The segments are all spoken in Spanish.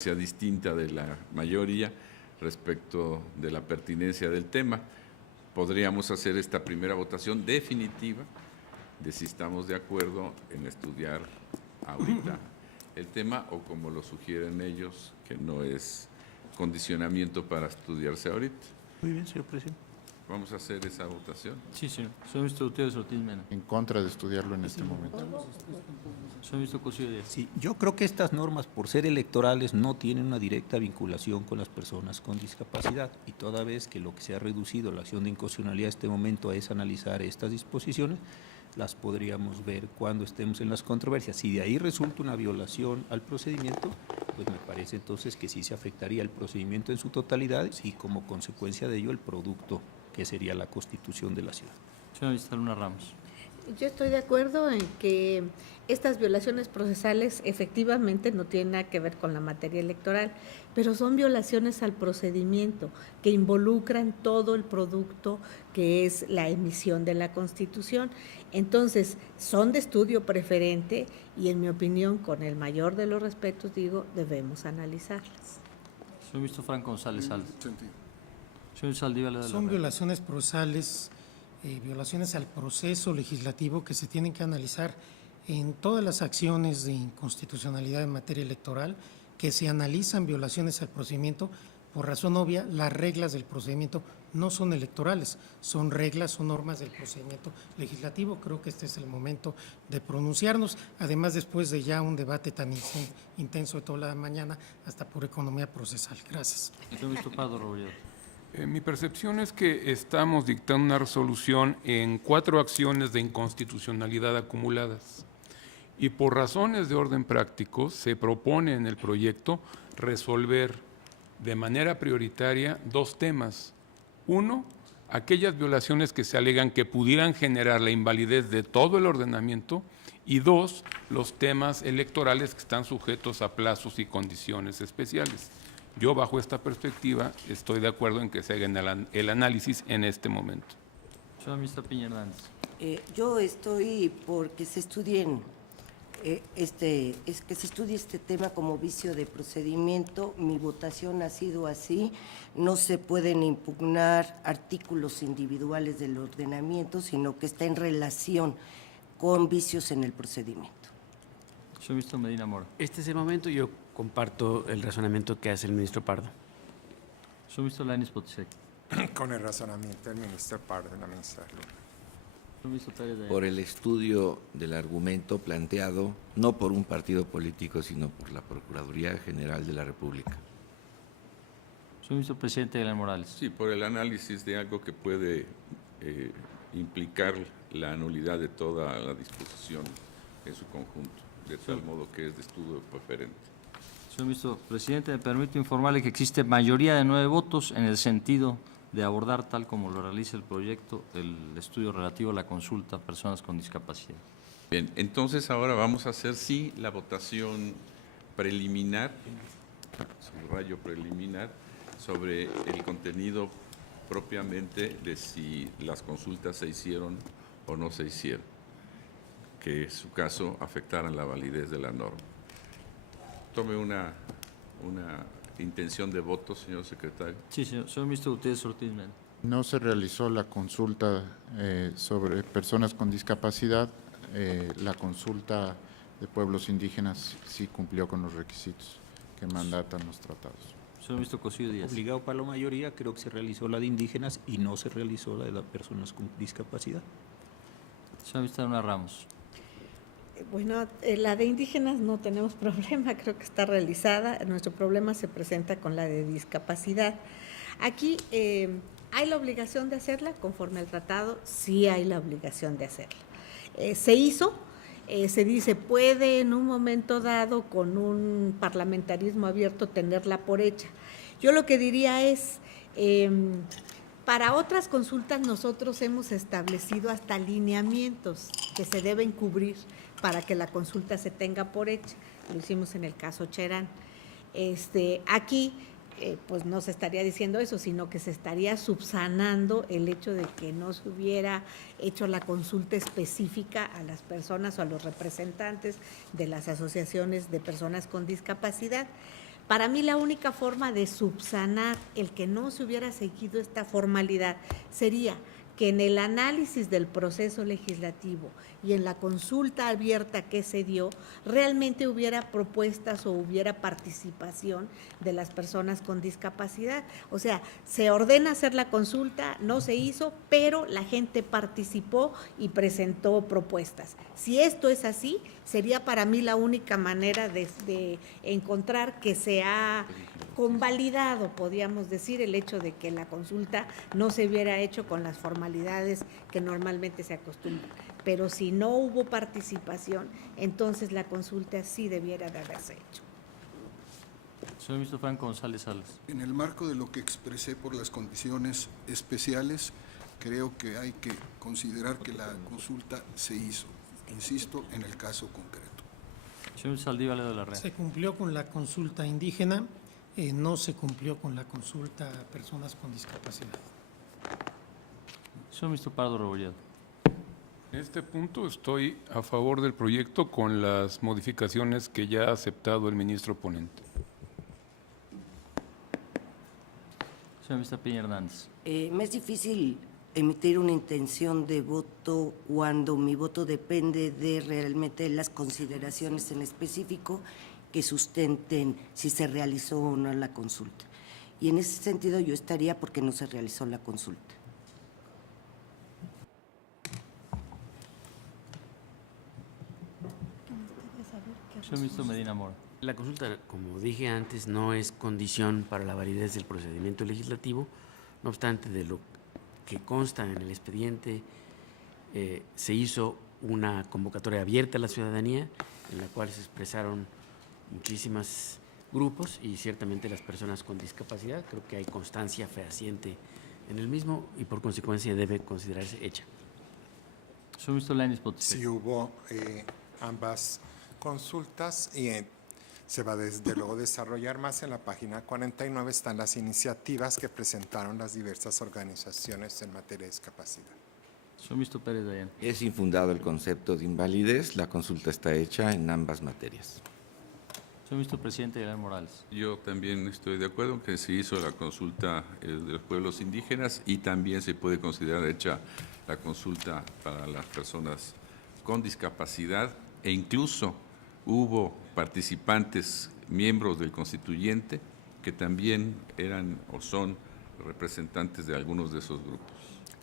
sea distinta de la mayoría respecto de la pertinencia del tema. Podríamos hacer esta primera votación definitiva de si estamos de acuerdo en estudiar ahorita el tema o como lo sugieren ellos, que no es condicionamiento para estudiarse ahorita. Muy bien, señor presidente. Vamos a hacer esa votación. Sí, señor. Soy ministro Gutiérrez Ortiz Mena. En contra de estudiarlo en este momento. Soy ministro Cosío Díaz. Sí, yo creo que estas normas, por ser electorales, no tienen una directa vinculación con las personas con discapacidad, y toda vez que lo que se ha reducido la acción de inconstitucionalidad en este momento es analizar estas disposiciones, las podríamos ver cuando estemos en las controversias. Si de ahí resulta una violación al procedimiento, pues me parece entonces que sí se afectaría el procedimiento en su totalidad y como consecuencia de ello el producto que sería la Constitución de la ciudad. Señora Vista Luna Ramos. Yo estoy de acuerdo en que estas violaciones procesales efectivamente no tienen nada que ver con la materia electoral, pero son violaciones al procedimiento que involucran todo el producto que es la emisión de la Constitución. Entonces, son de estudio preferente y, en mi opinión, con el mayor de los respetos, digo, debemos analizarlas. Soy ministro Franco González Saldo. Señor Saldívar de la Son violaciones procesales, violaciones al proceso legislativo que se tienen que analizar en todas las acciones de inconstitucionalidad en materia electoral, que se analizan violaciones al procedimiento. Por razón obvia, las reglas del procedimiento no son electorales, son reglas, son normas del procedimiento legislativo. Creo que este es el momento de pronunciarnos, además después de ya un debate tan intenso de toda la mañana, hasta por economía procesal. Gracias. Señor ministro Pardo Rebolledo. Mi percepción es que estamos dictando una resolución en 4 acciones de inconstitucionalidad acumuladas y por razones de orden práctico se propone en el proyecto resolver de manera prioritaria 2 temas. 1, aquellas violaciones que se alegan que pudieran generar la invalidez de todo el ordenamiento, y 2, los temas electorales que están sujetos a plazos y condiciones especiales. Yo, bajo esta perspectiva, estoy de acuerdo en que se haga el análisis en este momento. Señora ministra Piña Hernández. Yo estoy porque se estudien que se estudie este tema como vicio de procedimiento. Mi votación ha sido así. No se pueden impugnar artículos individuales del ordenamiento, sino que está en relación con vicios en el procedimiento. Señor ministro Medina Mora. Este es el momento. Yo comparto el razonamiento que hace el ministro Pardo. Señor ministro Lainez Potisek. Con el razonamiento del ministro Pardo y la ministra Luna. Señor ministro Pérez de Por el estudio del argumento planteado, no por un partido político, sino por la Procuraduría General de la República. Señor ministro presidente Guillermo Morales. Sí, por el análisis de algo que puede implicar la nulidad de toda la disposición en su conjunto, de tal modo que es de estudio preferente. Señor ministro presidente, me permito informarle que existe mayoría de 9 votos en el sentido de abordar, tal como lo realiza el proyecto, el estudio relativo a la consulta a personas con discapacidad. Bien, entonces ahora vamos a hacer sí la votación preliminar, subrayo preliminar, sobre el contenido propiamente de si las consultas se hicieron o no se hicieron, que en su caso afectaran la validez de la norma. Tome una intención de voto, señor secretario. Sí, señor ministro Gutiérrez Ortiz Mena. No se realizó la consulta sobre personas con discapacidad. La consulta de pueblos indígenas sí cumplió con los requisitos que mandatan los tratados. Señor ministro Cosío Díaz. Obligado para la mayoría, creo que se realizó la de indígenas y no se realizó la de las personas con discapacidad. Señora ministra Luna Ramos. Bueno, la de indígenas no tenemos problema, creo que está realizada. Nuestro problema se presenta con la de discapacidad. Aquí hay la obligación de hacerla, conforme al tratado, sí hay la obligación de hacerla. Se hizo, se dice, puede en un momento dado, con un parlamentarismo abierto, tenerla por hecha. Yo lo que diría es, para otras consultas nosotros hemos establecido hasta lineamientos que se deben cubrir para que la consulta se tenga por hecha. Lo hicimos en el caso Cherán. Aquí pues no se estaría diciendo eso, sino que se estaría subsanando el hecho de que no se hubiera hecho la consulta específica a las personas o a los representantes de las asociaciones de personas con discapacidad. Para mí la única forma de subsanar el que no se hubiera seguido esta formalidad sería que en el análisis del proceso legislativo y en la consulta abierta que se dio, realmente hubiera propuestas o hubiera participación de las personas con discapacidad. O sea, se ordena hacer la consulta, no se hizo, pero la gente participó y presentó propuestas. Si esto es así, sería para mí la única manera de encontrar que se ha convalidado, podríamos decir, el hecho de que la consulta no se hubiera hecho con las formalidades que normalmente se acostumbran. Pero si no hubo participación, entonces la consulta sí debiera de haberse hecho. Señor ministro Franco González Salas. En el marco de lo que expresé por las condiciones especiales, creo que hay que considerar que la consulta se hizo, insisto, en el caso concreto. Señor Saldívar de la Red. Se cumplió con la consulta indígena, no se cumplió con la consulta a personas con discapacidad. Señor ministro Pardo Rebolledo. En este punto estoy a favor del proyecto con las modificaciones que ya ha aceptado el ministro ponente. Señor ministro Piña Hernández. Me es difícil emitir una intención de voto cuando mi voto depende de realmente las consideraciones en específico que sustenten si se realizó o no la consulta. Y en ese sentido yo estaría porque no se realizó la consulta. Señor ministro Medina Mora. La consulta, como dije antes, no es condición para la validez del procedimiento legislativo, no obstante de lo que consta en el expediente, se hizo una convocatoria abierta a la ciudadanía en la cual se expresaron muchísimos grupos y ciertamente las personas con discapacidad. Creo que hay constancia fehaciente en el mismo y por consecuencia debe considerarse hecha. Señor ministro Lainez Potisek. Sí hubo ambas consultas y se va desde luego a desarrollar más. En la página 49 están las iniciativas que presentaron las diversas organizaciones en materia de discapacidad. Señor ministro Pérez Dayán. Es infundado el concepto de invalidez, la consulta está hecha en ambas materias. Señor ministro presidente Guillermo Morales. Yo también estoy de acuerdo que se hizo la consulta de los pueblos indígenas y también se puede considerar hecha la consulta para las personas con discapacidad e incluso hubo participantes, miembros del constituyente, que también eran o son representantes de algunos de esos grupos.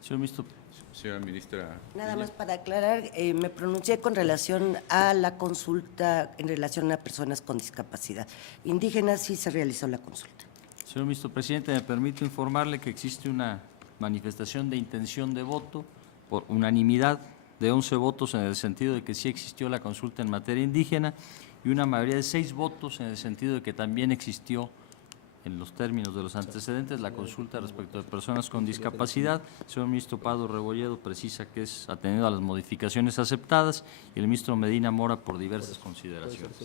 Señor ministro. Señora ministra. Nada más para aclarar, me pronuncié con relación a la consulta en relación a personas con discapacidad. Indígenas sí se realizó la consulta. Señor ministro presidente, me permito informarle que existe una manifestación de intención de voto por unanimidad de 11 votos en el sentido de que sí existió la consulta en materia indígena y una mayoría de 6 votos en el sentido de que también existió en los términos de los antecedentes la consulta respecto de personas con discapacidad. El señor ministro Pardo Rebolledo precisa que es atendido a las modificaciones aceptadas y el ministro Medina Mora por diversas consideraciones.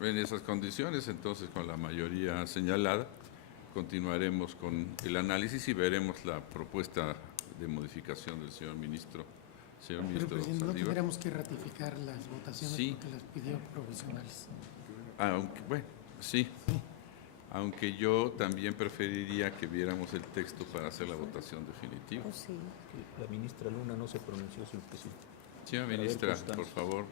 En esas condiciones, entonces, con la mayoría señalada, continuaremos con el análisis y veremos la propuesta de modificación del señor ministro. Señor Pero, ministro presidente, no Saldívar. tendríamos que ratificar las votaciones Sí. porque las pidió provisionales. Aunque, bueno, sí. Aunque yo también preferiría que viéramos el texto para hacer la votación definitiva. Pues sí. La ministra Luna no se pronunció, señor presidente. Señora Para ver ministra, constancia. por favor,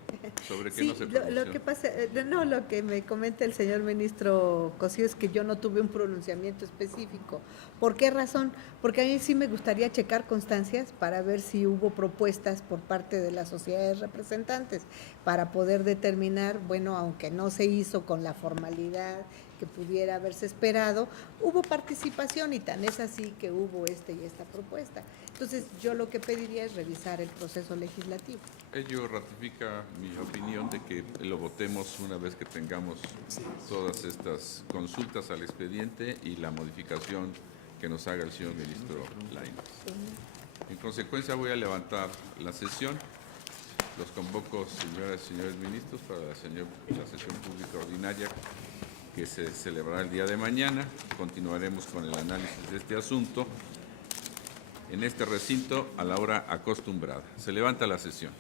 ¿sobre qué Sí, no se lo pronunció? que pasa, lo que me comenta el señor ministro Cosío es que yo no tuve un pronunciamiento específico. ¿Por qué razón? Porque a mí sí me gustaría checar constancias para ver si hubo propuestas por parte de las sociedades representantes para poder determinar, bueno, aunque no se hizo con la formalidad que pudiera haberse esperado, hubo participación y tan es así que hubo y esta propuesta. Entonces, yo lo que pediría es revisar el proceso legislativo. Ello ratifica mi opinión de que lo votemos una vez que tengamos todas estas consultas al expediente y la modificación que nos haga el señor ministro Lainez. En consecuencia, voy a levantar la sesión. Los convoco, señoras y señores ministros, para la sesión pública ordinaria que se celebrará el día de mañana. Continuaremos con el análisis de este asunto en este recinto a la hora acostumbrada. Se levanta la sesión.